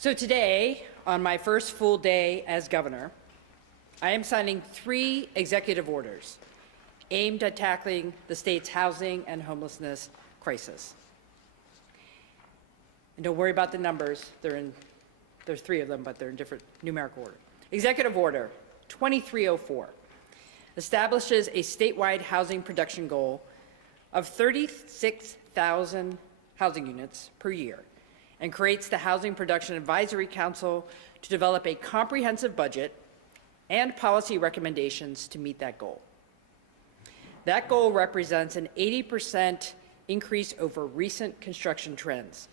So today, on my first full day as governor, I am signing 3 executive orders aimed at tackling the state's housing and homelessness crisis. And don't worry about the numbers. There's 3 of them, but they're in different numerical order. Executive Order 2304 establishes a statewide housing production goal of 36,000 housing units per year and creates the Housing Production Advisory Council to develop a comprehensive budget and policy recommendations to meet that goal. That goal represents an 80% increase over recent construction trends,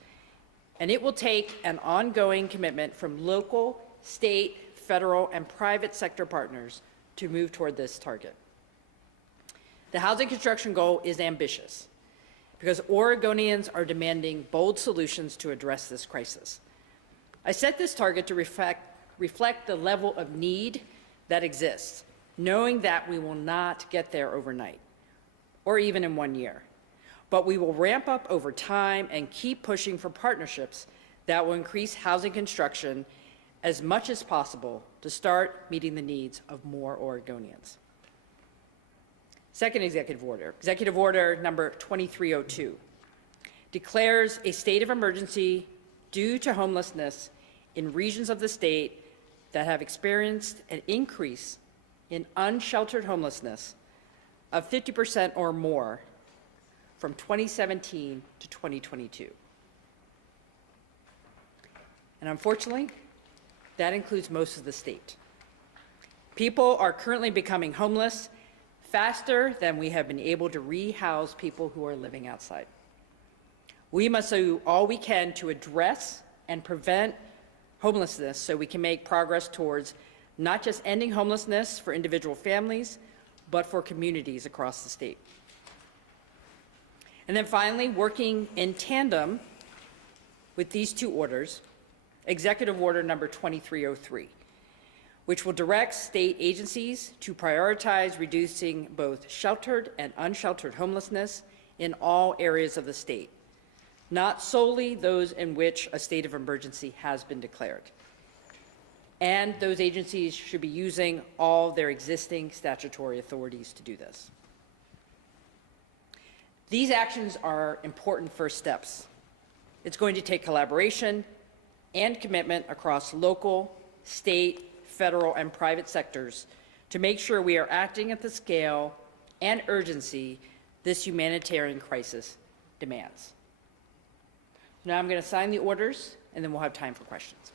and it will take an ongoing commitment from local, state, federal, and private sector partners to move toward this target. The housing construction goal is ambitious because Oregonians are demanding bold solutions to address this crisis. I set this target to reflect the level of need that exists, knowing that we will not get there overnight or even in 1 year. But we will ramp up over time and keep pushing for partnerships that will increase housing construction as much as possible to start meeting the needs of more Oregonians. Second executive order number 2302, declares a state of emergency due to homelessness in regions of the state that have experienced an increase in unsheltered homelessness of 50% or more from 2017 to 2022. And unfortunately, that includes most of the state. People are currently becoming homeless faster than we have been able to rehouse people who are living outside. We must do all we can to address and prevent homelessness so we can make progress towards not just ending homelessness for individual families, but for communities across the state. And then finally, working in tandem with these 2 orders, Executive Order number 2303, which will direct state agencies to prioritize reducing both sheltered and unsheltered homelessness in all areas of the state, not solely those in which a state of emergency has been declared. And those agencies should be using all their existing statutory authorities to do this. These actions are important first steps. It's going to take collaboration and commitment across local, state, federal, and private sectors to make sure we are acting at the scale and urgency this humanitarian crisis demands. Now I'm going to sign the orders, and then we'll have time for questions.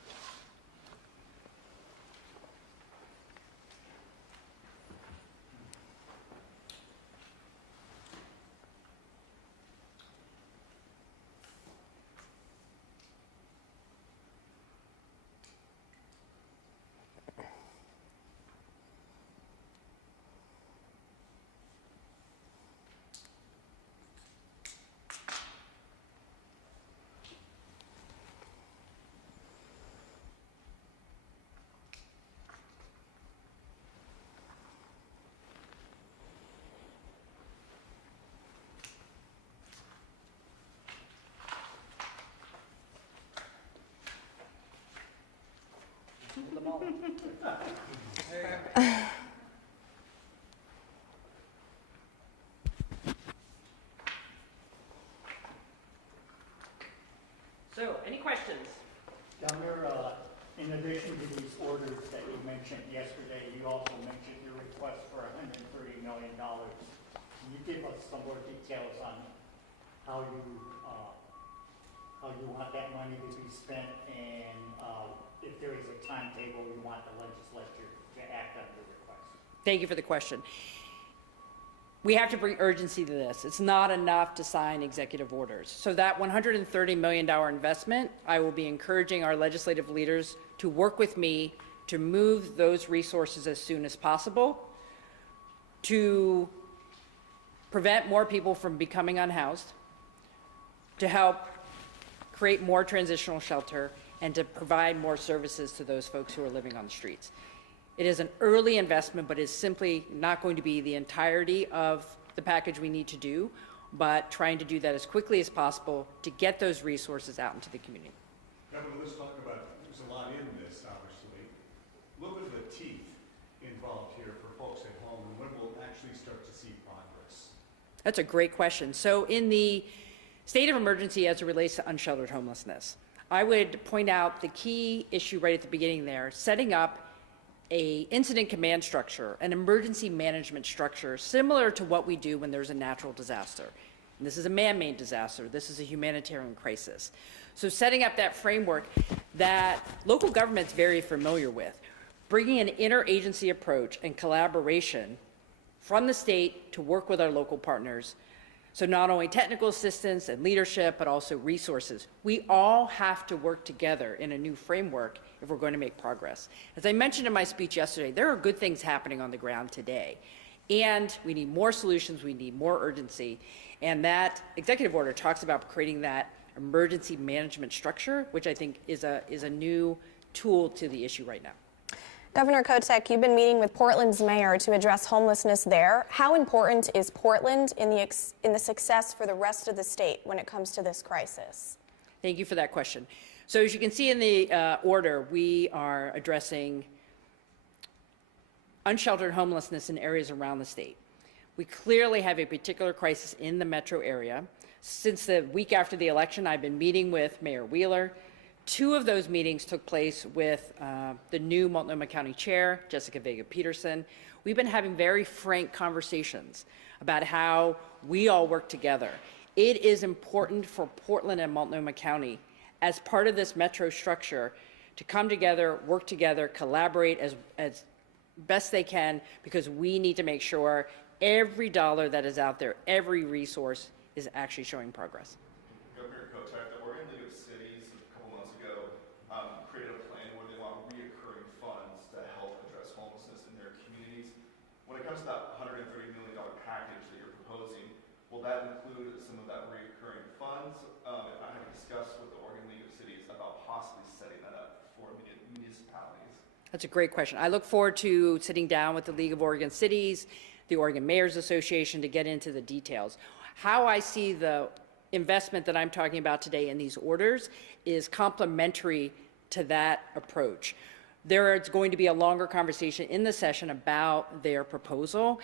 So, any questions? Governor, in addition to these orders that you mentioned yesterday, you also mentioned your request for $130 million. Can you give us some more details on how you want that money to be spent, and if there is a timetable you want the legislature to act on your request? Thank you for the question. We have to bring urgency to this. It's not enough to sign executive orders. So that $130 million investment, I will be encouraging our legislative leaders to work with me to move those resources as soon as possible to prevent more people from becoming unhoused, to help create more transitional shelter, and to provide more services to those folks who are living on the streets. It is an early investment, but is simply not going to be the entirety of the package we need to do, but trying to do that as quickly as possible to get those resources out into the community. Governor, let's talk about, there's a lot in this, obviously. Look at the teeth involved here for folks at home, and when we'll actually start to see progress. That's a great question. So in the state of emergency as it relates to unsheltered homelessness, I would point out the key issue right at the beginning there, setting up a incident command structure, an emergency management structure, similar to what we do when there's a natural disaster. And this is a man-made disaster. This is a humanitarian crisis. So setting up that framework that local government's very familiar with, bringing an interagency approach and collaboration from the state to work with our local partners. So not only technical assistance and leadership, but also resources. We all have to work together in a new framework if we're going to make progress. As I mentioned in my speech yesterday, there are good things happening on the ground today. And we need more solutions, we need more urgency. And that executive order talks about creating that emergency management structure, which I think is a new tool to the issue right now. Governor Kotek, you've been meeting with Portland's mayor to address homelessness there. How important is Portland in the success for the rest of the state when it comes to this crisis? Thank you for that question. So as you can see in the order, we are addressing unsheltered homelessness in areas around the state. We clearly have a particular crisis in the metro area. Since the week after the election, I've been meeting with Mayor Wheeler. 2 of those meetings took place with the new Multnomah County Chair, Jessica Vega-Peterson. We've been having very frank conversations about how we all work together. It is important for Portland and Multnomah County, as part of this metro structure, to come together, work together, collaborate as best they can, because we need to make sure every dollar that is out there, every resource, is actually showing progress. Governor Kotek, the Oregon League of Cities a couple months ago created a plan where they want reoccurring funds to help address homelessness in their communities. When it comes to that $130 million package that you're proposing, will that include some of that reoccurring funds? I have discussed with the Oregon League of Cities about possibly setting that up for municipalities. That's a great question. I look forward to sitting down with the League of Oregon Cities, the Oregon Mayors Association, to get into the details. How I see the investment that I'm talking about today in these orders is complementary to that approach. There is going to be a longer conversation in the session about their proposal.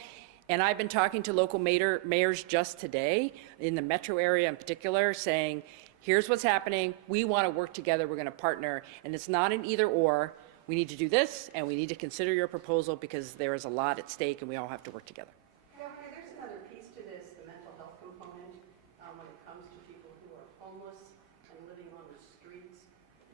And I've been talking to local mayors just today, in the metro area in particular, saying, here's what's happening. We want to work together. We're going to partner. And it's not an either or. We need to do this, and we need to consider your proposal, because there is a lot at stake, and we all have to work together. Governor, there's another piece to this, the mental health component, when it comes to people who are homeless and living on the streets.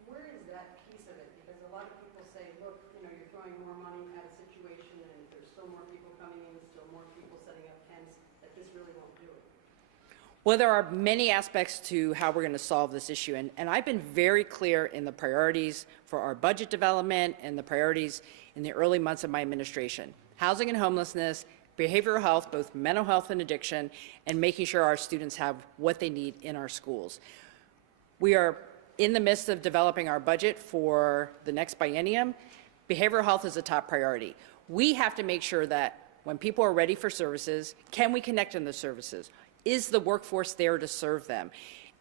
Where is that piece of it? Because a lot of people say, look, you're throwing more money at a situation, and there's still more people coming in, still more people setting up tents, that this really won't do it. Well, there are many aspects to how we're going to solve this issue, and I've been very clear in the priorities for our budget development and the priorities in the early months of my administration. Housing and homelessness, behavioral health, both mental health and addiction, and making sure our students have what they need in our schools. We are in the midst of developing our budget for the next biennium. Behavioral health is a top priority. We have to make sure that when people are ready for services, can we connect on the services? Is the workforce there to serve them?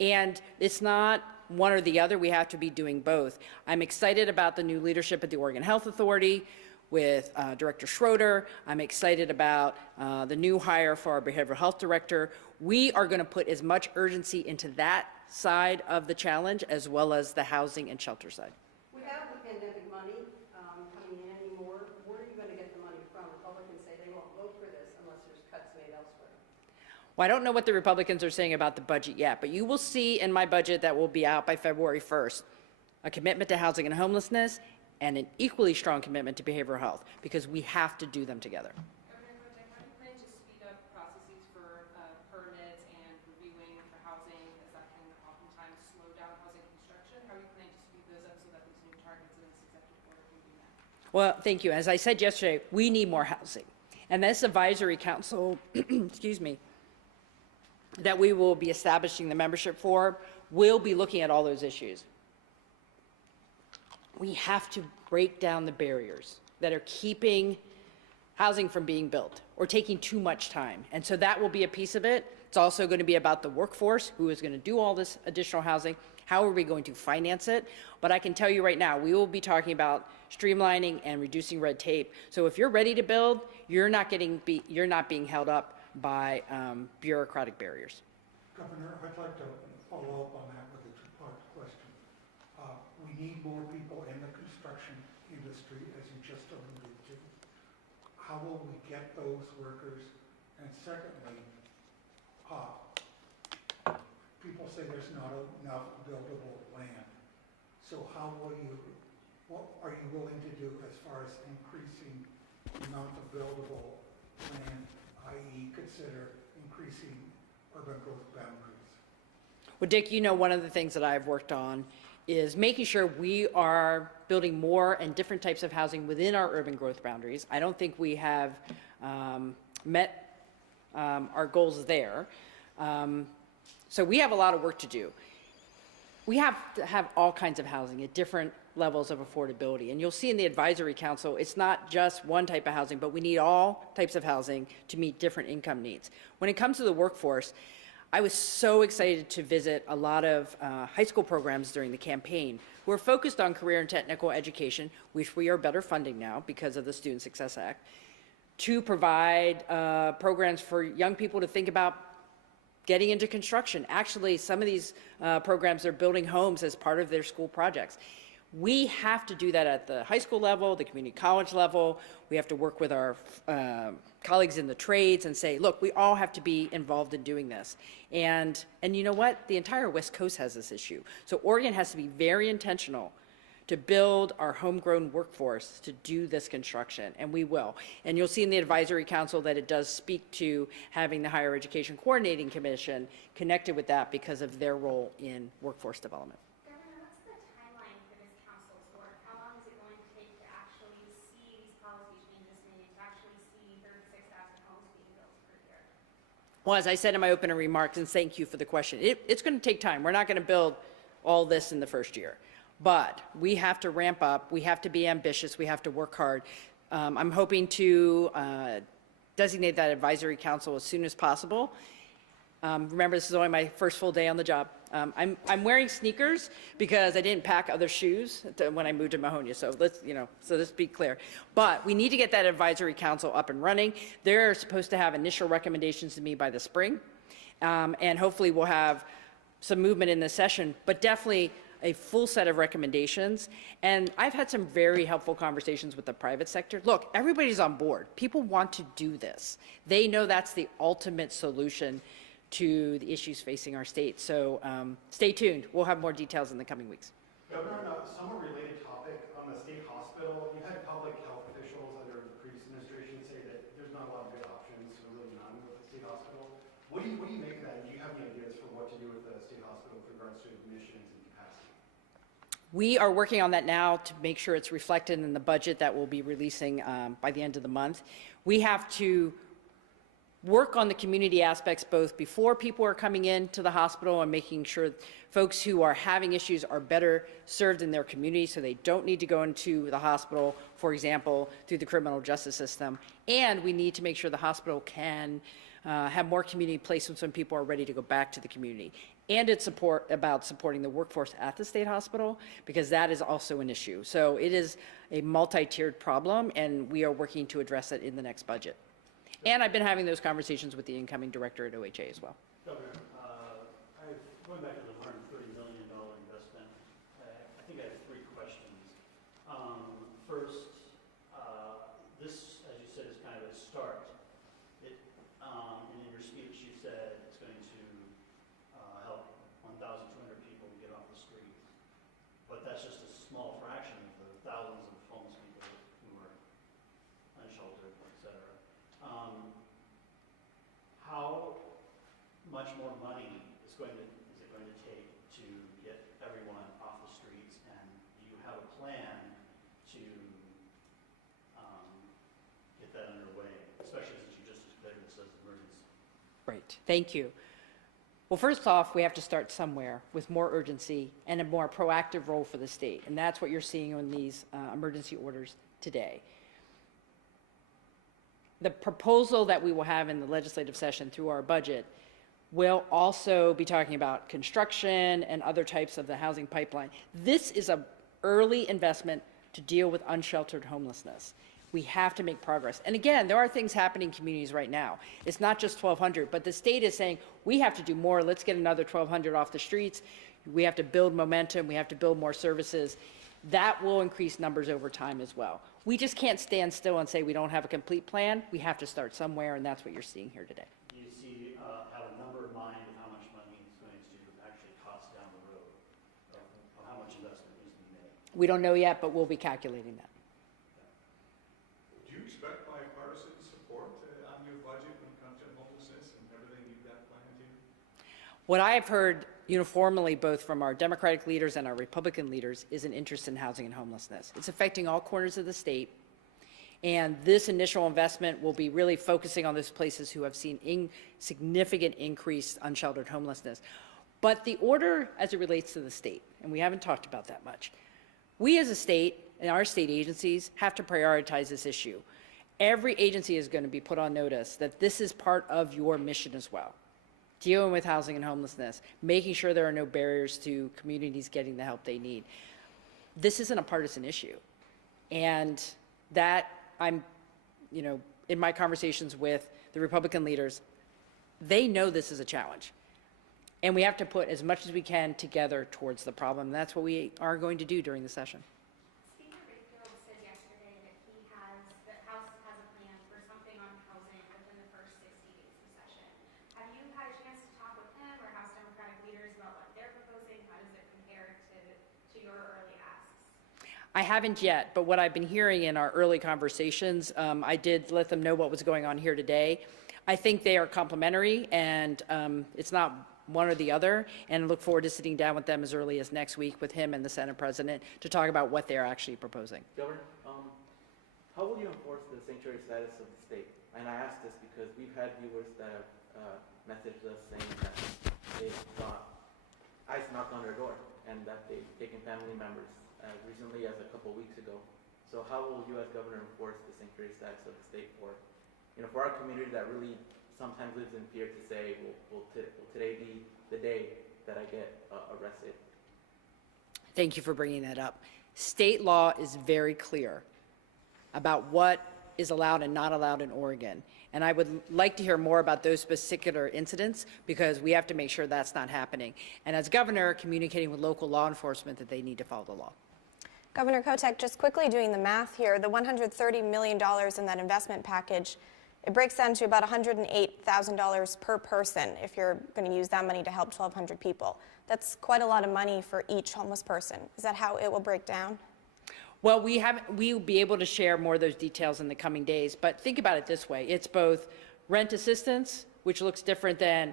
And it's not one or the other. We have to be doing both. I'm excited about the new leadership at the Oregon Health Authority with Director Schroeder. I'm excited about the new hire for our behavioral health director. We are going to put as much urgency into that side of the challenge as well as the housing and shelter side. Without the pandemic money coming in anymore, where are you going to get the money from? Republicans say they won't vote for this unless there's cuts made elsewhere. Well, I don't know what the Republicans are saying about the budget yet, but you will see in my budget that will be out by February 1st, a commitment to housing and homelessness and an equally strong commitment to behavioral health, because we have to do them together. Governor Kotek, how do you plan to speed up processes for permits and reviewing for housing, as that can oftentimes slow down housing construction? How are you planning to speed those up so that these new targets in this executive order can be met? Well, thank you. As I said yesterday, we need more housing. And this advisory council, excuse me, that we will be establishing the membership for will be looking at all those issues. We have to break down the barriers that are keeping housing from being built or taking too much time. And so that will be a piece of it. It's also going to be about the workforce, who is going to do all this additional housing. How are we going to finance it? But I can tell you right now, we will be talking about streamlining and reducing red tape. So if you're ready to build, you're not being held up by bureaucratic barriers. Governor, I'd like to follow up on that with a two-part question. We need more people in the construction industry, as you just alluded to. How will we get those workers? And secondly, people say there's not enough buildable land. So what are you willing to do as far as increasing the amount of buildable land, i.e. consider increasing urban growth boundaries? Well, Dick, you know, one of the things that I've worked on is making sure we are building more and different types of housing within our urban growth boundaries. I don't think we have met our goals there. So we have a lot of work to do. We have to have all kinds of housing at different levels of affordability. And you'll see in the advisory council, it's not just one type of housing, but we need all types of housing to meet different income needs. When it comes to the workforce, I was so excited to visit a lot of high school programs during the campaign who are focused on career and technical education, which we are better funding now because of the Student Success Act, to provide programs for young people to think about getting into construction. Actually, some of these programs are building homes as part of their school projects. We have to do that at the high school level, the community college level. We have to work with our colleagues in the trades and say, look, we all have to be involved in doing this. And you know what? The entire West Coast has this issue. So Oregon has to be very intentional to build our homegrown workforce to do this construction, and we will. And you'll see in the advisory council that it does speak to having the Higher Education Coordinating Commission connected with that because of their role in workforce development. Governor, what's the timeline for this council's work? How long is it going to take to actually see these policy changes made, to actually see 36,000 homes being built per year? Well, as I said in my opening remarks, and thank you for the question, it's going to take time. We're not going to build all this in the first year. But we have to ramp up, we have to be ambitious, we have to work hard. I'm hoping to designate that advisory council as soon as possible. Remember, this is only my first full day on the job. I'm wearing sneakers because I didn't pack other shoes when I moved to Mahonia, so let's be clear. But we need to get that advisory council up and running. They're supposed to have initial recommendations to me by the spring, and hopefully we'll have some movement in this session, but definitely a full set of recommendations. And I've had some very helpful conversations with the private sector. Look, everybody's on board. People want to do this. They know that's the ultimate solution to the issues facing our state. So stay tuned. We'll have more details in the coming weeks. Governor, on a somewhat related topic, on the state hospital, you had public health officials under the previous administration say that there's not a lot of good options, or really none, with the state hospital. What do you make of that? Do you have any ideas for what to do with the state hospital with regards to admissions and capacity? We are working on that now to make sure it's reflected in the budget that we'll be releasing by the end of the month. We have to work on the community aspects both before people are coming into the hospital and making sure folks who are having issues are better served in their community so they don't need to go into the hospital, for example, through the criminal justice system. And we need to make sure the hospital can have more community placements when people are ready to go back to the community. And it's about supporting the workforce at the state hospital, because that is also an issue. So it is a multi-tiered problem, and we are working to address it in the next budget. And I've been having those conversations with the incoming director at OHA as well. Governor, going back to the $130 million investment, I think I have three questions. First, this, as you said, is kind of a start. And in your speech, you said it's going to help 1,200 people get off the street. But that's just a small fraction of the thousands of homeless people who are unsheltered, et cetera. How much more money is it going to take to get everyone off the streets, and do you have a plan to get that underway, especially since you just declared this as an emergency? Right, thank you. Well, first off, we have to start somewhere with more urgency and a more proactive role for the state, and that's what you're seeing on these emergency orders today. The proposal that we will have in the legislative session through our budget We'll also be talking about construction and other types of the housing pipeline. This is an early investment to deal with unsheltered homelessness. We have to make progress. And again, there are things happening in communities right now. It's not just 1,200, but the state is saying, we have to do more. Let's get another 1,200 off the streets. We have to build momentum. We have to build more services. That will increase numbers over time as well. We just can't stand still and say we don't have a complete plan. We have to start somewhere, and that's what you're seeing here today. Do you see, have a number in mind of how much money it's going to actually cost down the road, of how much investment needs to be made? We don't know yet, but we'll be calculating that. Do you expect bipartisan support on your budget when it comes to homelessness and everything you've got planned here? What I have heard uniformly, both from our Democratic leaders and our Republican leaders, is an interest in housing and homelessness. It's affecting all corners of the state. And this initial investment will be really focusing on those places who have seen significant increased unsheltered homelessness. But the order as it relates to the state, and we haven't talked about that much, we as a state and our state agencies have to prioritize this issue. Every agency is going to be put on notice that this is part of your mission as well. Dealing with housing and homelessness, making sure there are no barriers to communities getting the help they need. This isn't a partisan issue. And that I'm, in my conversations with the Republican leaders, they know this is a challenge. And we have to put as much as we can together towards the problem. And that's what we are going to do during the session. Speaker Wakefield said yesterday that the House has a plan for something on housing within the first 60 days of session. Have you had a chance to talk with him or House Democratic leaders about what they're proposing? How does it compare to your early asks? I haven't yet, but what I've been hearing in our early conversations, I did let them know what was going on here today. I think they are complementary, and it's not one or the other, and I look forward to sitting down with them as early as next week with him and the Senate President to talk about what they're actually proposing. Governor, how will you enforce the sanctuary status of the state? And I ask this because we've had viewers that have messaged us saying that they thought ICE knocked on their door and that they've taken family members as recently as a couple weeks ago. So how will you as governor enforce the sanctuary status of the state for our community that really sometimes lives in fear to say, will today be the day that I get arrested? Thank you for bringing that up. State law is very clear about what is allowed and not allowed in Oregon. And I would like to hear more about those particular incidents because we have to make sure that's not happening. And as governor, communicating with local law enforcement that they need to follow the law. Governor Kotek, just quickly doing the math here, the $130 million in that investment package, it breaks down to about $108,000 per person if you're going to use that money to help 1,200 people. That's quite a lot of money for each homeless person. Is that how it will break down? Well, we will be able to share more of those details in the coming days, but think about it this way. It's both rent assistance, which looks different than,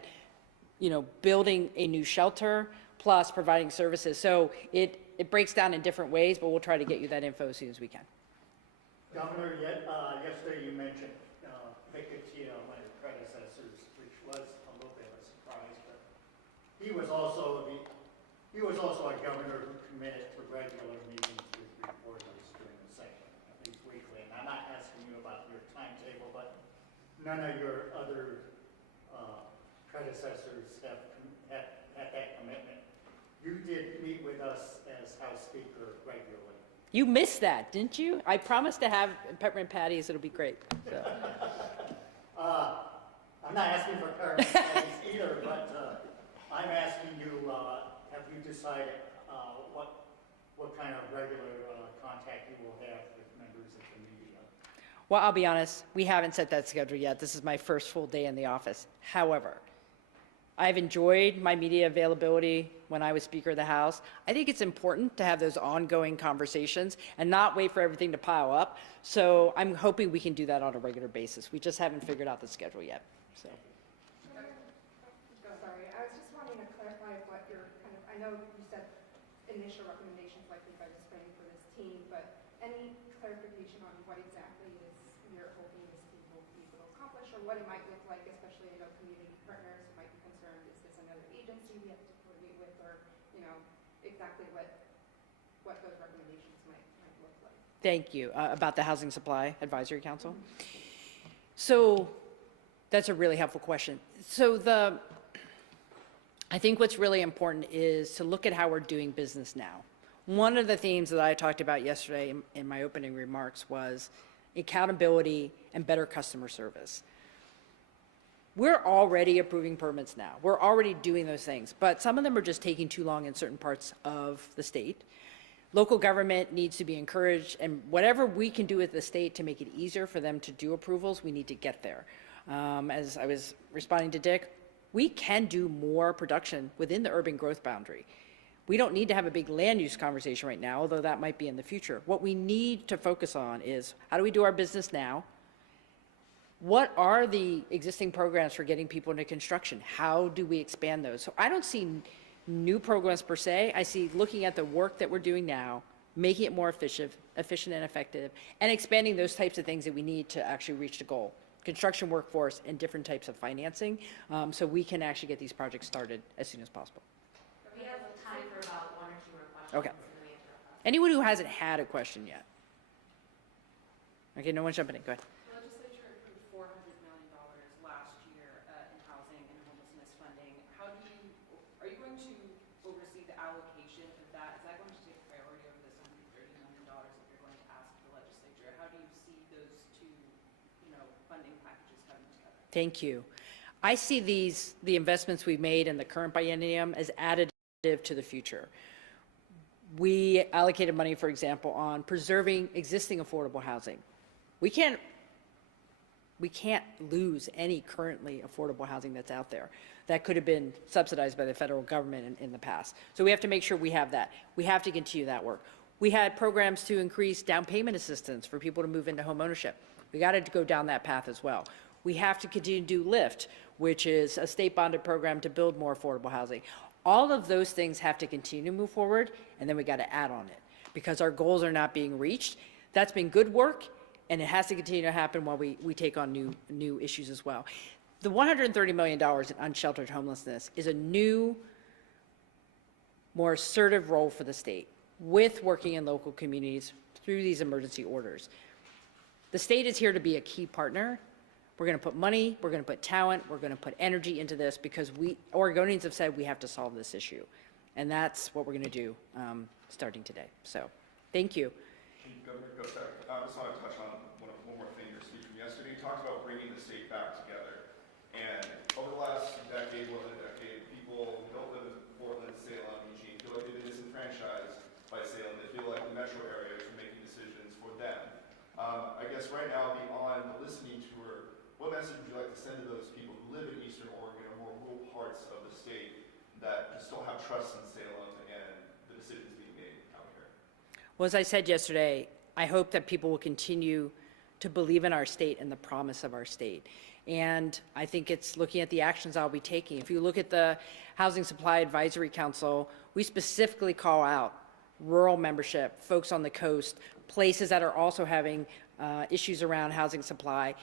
building a new shelter, plus providing services. So it breaks down in different ways, but we'll try to get you that info as soon as we can. Governor, yesterday you mentioned one of your predecessors, which was a little bit of a surprise, but he was also a governor who committed to regular meetings with reporters during the session, at least weekly. And I'm not asking you about your timetable, but none of your other predecessors have had that commitment. You did meet with us as House Speaker regularly. You missed that, didn't you? I promised to have peppermint patties. It'll be great. So. I'm not asking for peppermint patties either, but I'm asking you, have you decided what kind of regular contact you will have with members of the media? Well, I'll be honest, we haven't set that schedule yet. This is my first full day in the office. However, I've enjoyed my media availability when I was Speaker of the House. I think it's important to have those ongoing conversations and not wait for everything to pile up. So I'm hoping we can do that on a regular basis. We just haven't figured out the schedule yet. So. Sorry, I was just wanting to clarify what your I know you said initial recommendations likely by the spring for this team, but any clarification on what exactly is you're hoping this team will be able to accomplish, or what it might look like, especially community partners who might be concerned, is this another agency we have to coordinate with, or exactly what those recommendations might look like. Thank you. About the Housing Supply Advisory Council. So that's a really helpful question. So I think what's really important is to look at how we're doing business now. One of the themes that I talked about yesterday in my opening remarks was accountability and better customer service. We're already approving permits now. We're already doing those things, but some of them are just taking too long in certain parts of the state. Local government needs to be encouraged, and whatever we can do with the state to make it easier for them to do approvals, we need to get there. As I was responding to Dick, we can do more production within the urban growth boundary. We don't need to have a big land use conversation right now, although that might be in the future. What we need to focus on is how do we do our business now? What are the existing programs for getting people into construction? How do we expand those? So I don't see new programs per se. I see looking at the work that we're doing now, making it more efficient and effective, and expanding those types of things that we need to actually reach the goal. Construction workforce and different types of financing, so we can actually get these projects started as soon as possible. We have time for about one or two more questions. Okay. Anyone who hasn't had a question yet? Okay, no one's jumping in. Go ahead. The legislature approved $400 million last year in housing and homelessness funding. Are you going to oversee the allocation of that? Is that going to take priority over this $130 million that you're going to ask the legislature? How do you see those two, funding packages coming together? Thank you. I see the investments we've made in the current biennium as additive to the future. We allocated money, for example, on preserving existing affordable housing. We can't lose any currently affordable housing that's out there that could have been subsidized by the federal government in the past. So we have to make sure we have that. We have to continue that work. We had programs to increase down payment assistance for people to move into home ownership. We got to go down that path as well. We have to continue to do LIFT, which is a state bonded program to build more affordable housing. All of those things have to continue to move forward, and then we got to add on it because our goals are not being reached. That's been good work, and it has to continue to happen while we take on new issues as well. The $130 million in unsheltered homelessness is a new, more assertive role for the state with working in local communities through these emergency orders. The state is here to be a key partner. We're going to put money, we're going to put talent, we're going to put energy into this because Oregonians have said we have to solve this issue. And that's what we're going to do starting today. So, thank you. Governor Kotek, I just want to touch on one more thing in your speech from yesterday. You talked about bringing the state back together. And over the last decade, more than a decade, people who don't live in Portland, Salem, Eugene feel like they've been disenfranchised by Salem. They feel like the metro areas are making decisions for them. I guess right now, beyond the listening tour, what message would you like to send to those people who live in Eastern Oregon or more rural parts of the state that just don't have trust in Salem and the decisions being made out here? Well, as I said yesterday, I hope that people will continue to believe in our state and the promise of our state. And I think it's looking at the actions I'll be taking. If you look at the Housing Supply Advisory Council, we specifically call out rural membership, folks on the coast, places that are also having issues around housing supply.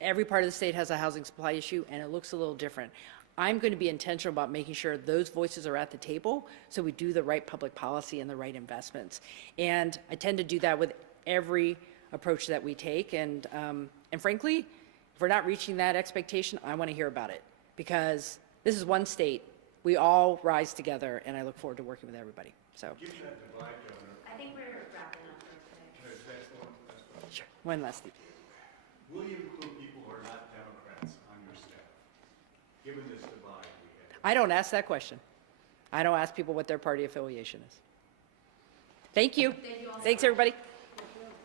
Every part of the state has a housing supply issue, and it looks a little different. I'm going to be intentional about making sure those voices are at the table so we do the right public policy and the right investments. And I tend to do that with every approach that we take. And frankly, if we're not reaching that expectation, I want to hear about it because this is one state. We all rise together, and I look forward to working with everybody. So, Given that divide, Governor, I think we're wrapping up for today. can I just ask one last question? sure. One last thing. Will you include people who are not Democrats on your staff, given this divide we have? I don't ask that question. I don't ask people what their party affiliation is. Thank you. Thank you all so Thanks, much. everybody.